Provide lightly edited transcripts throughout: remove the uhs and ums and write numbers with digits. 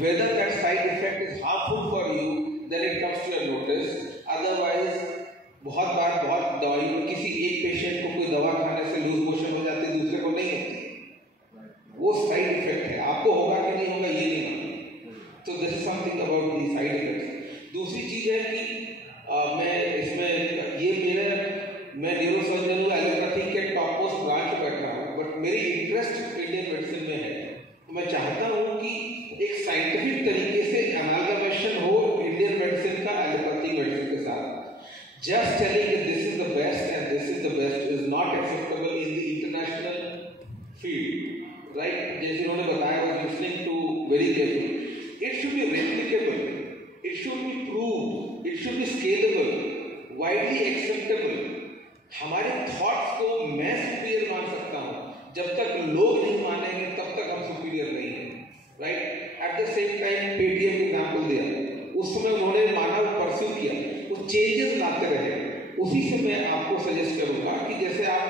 Whether that side effect is harmful for you, then it comes to your notice. Otherwise, बहुत बार बहुत दवाई किसी एक पेशेंट को कोई दवा खाने से लूज मोशन हो जाती है, दूसरे को नहीं होती। वो साइड इफेक्ट है, आपको होगा कि नहीं होगा ये नहीं मालूम। तो this is something about the side effects. दूसरी चीज है कि मैं इसमें ये मैं न्यूरोसर्जन हूँ, एलोपैथी के टॉप मोस्ट ब्रांच पे बैठा हूँ, बट मेरी इंटरेस्ट इंडियन मेडिसिन में है। तो मैं चाहता हूँ कि एक साइंटिफिक तरीके से अमालगमेशन हो इंडियन मेडिसिन का एलोपैथी मेडिसिन के साथ। Just telling that this is the best and this is the best is not acceptable in the international field, right? जैसे उन्होंने बताया, I was listening to very carefully. It should be replicable, it should be proved, it should be scalable, widely acceptable. हमारे thoughts को मैं superior मान सकता हूँ, जब तक लोग नहीं मानेंगे तब तक हम सुपीरियर नहीं हैं, right? At the same time Paytm example दिया, उस समय उन्होंने माना, परस्यू किया, वो चेंजेस लाते रहे। उसी से मैं आपको सजेस्ट करूंगा कि जैसे आप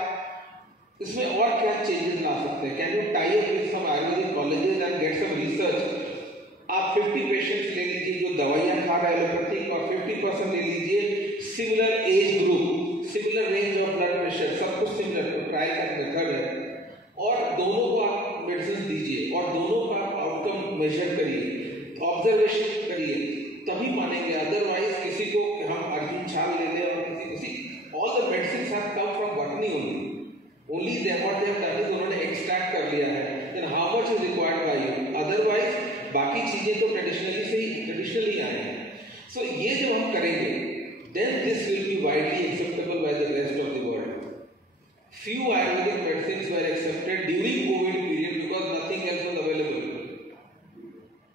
इसमें और क्या चेंजेस ला सकते हैं। Can you tie up with some Ayurvedic colleges and get some research. आप 50 पेशेंट्स ले लीजिए जो दवाइयां खा रहे हैं एलोपैथिक, और 50% ले लीजिए similar age group, similar range of blood pressure, सब कुछ सिमिलर, ट्रायल का मेथड है, और दोनों को आप मेडिसिन दीजिए और दोनों का आउटकम मेजर करिए, ऑब्जर्वेशन करिए, तभी मानेंगे। अदरवाइज किसी को हम अर्जुन छाल ले लें और किसी all the medicines have come from botany only they what they have done is उन्होंने एक्सट्रैक्ट कर लिया है, then how much is required by you. Otherwise बाकी चीजें तो ट्रेडिशनली आए हैं। सो ये जो हम करेंगे, then this will be widely acceptable by the rest of the world. Few Ayurvedic medicines were accepted during COVID period because nothing else was available.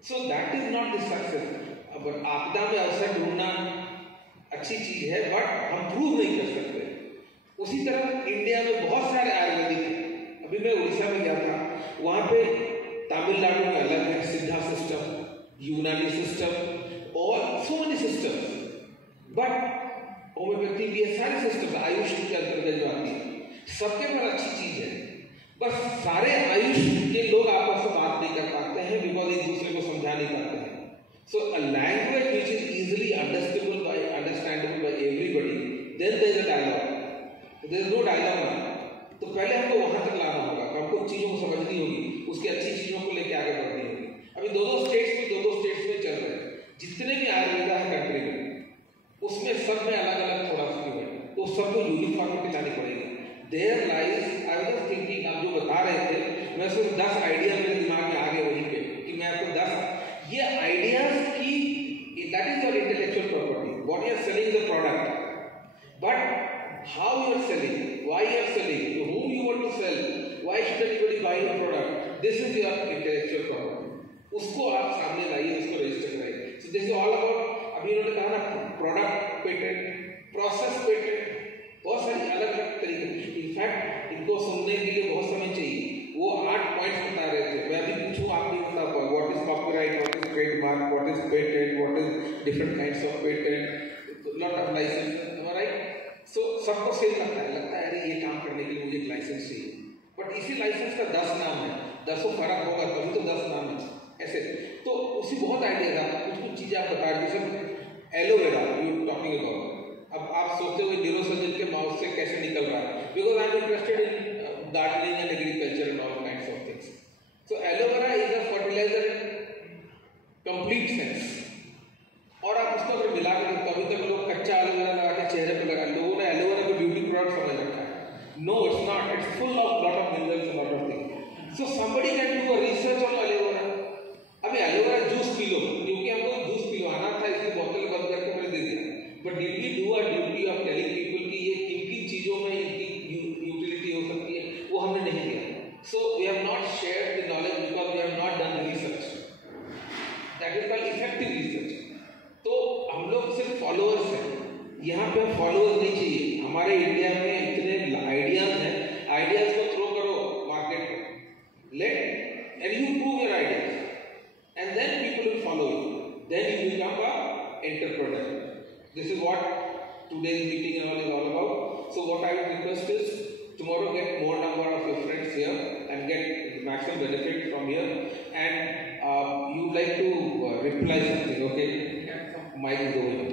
So that is not the success. But आपदा में अवसर ढूंढना अच्छी चीज है, but हम prove नहीं कर सकते। उसी तरह इंडिया में बहुत सारे आयुर्वेदिक हैं। अभी मैं उड़ीसा में गया था, वहाँ पे तमिलनाडु में अलग है सिद्धा सिस्टम, यूनानी सिस्टम और so many systems, but homeopathy भी है, सारे सिस्टम आयुष के अंतर्गत जो आती है, सबके पर अच्छी चीज है। बस सारे आयुष के लोग आपस में बात नहीं कर पाते हैं बिकॉज एक दूसरे को समझा नहीं पाते हैं। So a language which is easily understandable by everybody, then there is a dialogue. There is no dialogue now. तो पहले हमको वहां तक लाना होगा, हमको चीजों को समझनी होगी, उसकी अच्छी चीजों को लेके आगे बढ़नी होगी। अभी दो स्टेट्स में चल रहे हैं, जितने भी आयुर्वेदा है कंट्री में, उसमें सब में अलग अलग थोड़ा सा है, तो सबको यूनिफॉर्मिटी लानी पड़ेगी। There lies, I was thinking, आप जो बता रहे थे, मैं सिर्फ 10 आइडिया मेरे दिमाग में आ गए वहीं पे कि मैं आपको 10 ये आइडियाज की, that is your intellectual property, what you are selling the product, but how you are selling, why you are selling, to whom you want to sell, why should anybody buy your product, this is your intellectual property। उसको आप सामने लाइए, उसको register कराइए। So this is all about, अभी उन्होंने कहा ना, प्रोडक्ट पेटेंट, प्रोसेस पेटेंट, बहुत सारी अलग अलग तरीके। इनफैक्ट इनको सुनने के लिए बहुत समय चाहिए। वो 8 पॉइंट्स बता रहे थे, मैं अभी पूछूं आप नहीं बता पाओ, what is copyright, what is trademark, what is patent, what is different kinds of patent, lot of license, right? So सबको सेम लगता है अरे ये काम करने के लिए मुझे एक लाइसेंस चाहिए, बट इसी लाइसेंस का 10 नाम है, 10 फर्क होगा तभी तो 10 नाम है ऐसे। तो उसी बहुत आइडिया था, कुछ चीजें आप बता रहे थे। एलोवेरा यू टॉकिंग अबाउट, अब आप सोचते हो न्यूरोसर्जन के माउथ से कैसे निकल रहा है, because I am interested in gardening and agriculture and all kinds of things. So aloe vera is a fertiliser complete sense, और आप उसको अगर मिला कर, कभी तक लोग कच्चा एलोवेरा लगा के चेहरे पे लगा, लोगों ने एलोवेरा को ब्यूटी प्रोडक्ट समझ रखा है। No, it's not, it's full of lot of minerals and lot of things. So somebody can do a research on aloe vera. अभी एलोवेरा जूस पी लो, क्योंकि हमको जूस पिलवाना था, इसलिए बोतल बंद करके मैंने दे दिया, but did we do a duty of telling people कि ये किन किन चीजों में इनकी यूटिलिटी हो सकती है, वो हमने नहीं किया। So we have not shared the knowledge because we have not done the research, that is called effective research. तो हम लोग सिर्फ फॉलोअर्स हैं, यहाँ पे फॉलोअर्स नहीं चाहिए। हमारे इंडिया में इतने आइडियाज हैं, आइडियाज को थ्रो करो मार्केट में, let and you prove your ideas and then people will follow you, then you become a entrepreneur. This is what today's meeting and all is all about. So what I would request is, tomorrow get more number of your friends here and get maximum benefit from here, and you like to reply something, okay? Mic is over.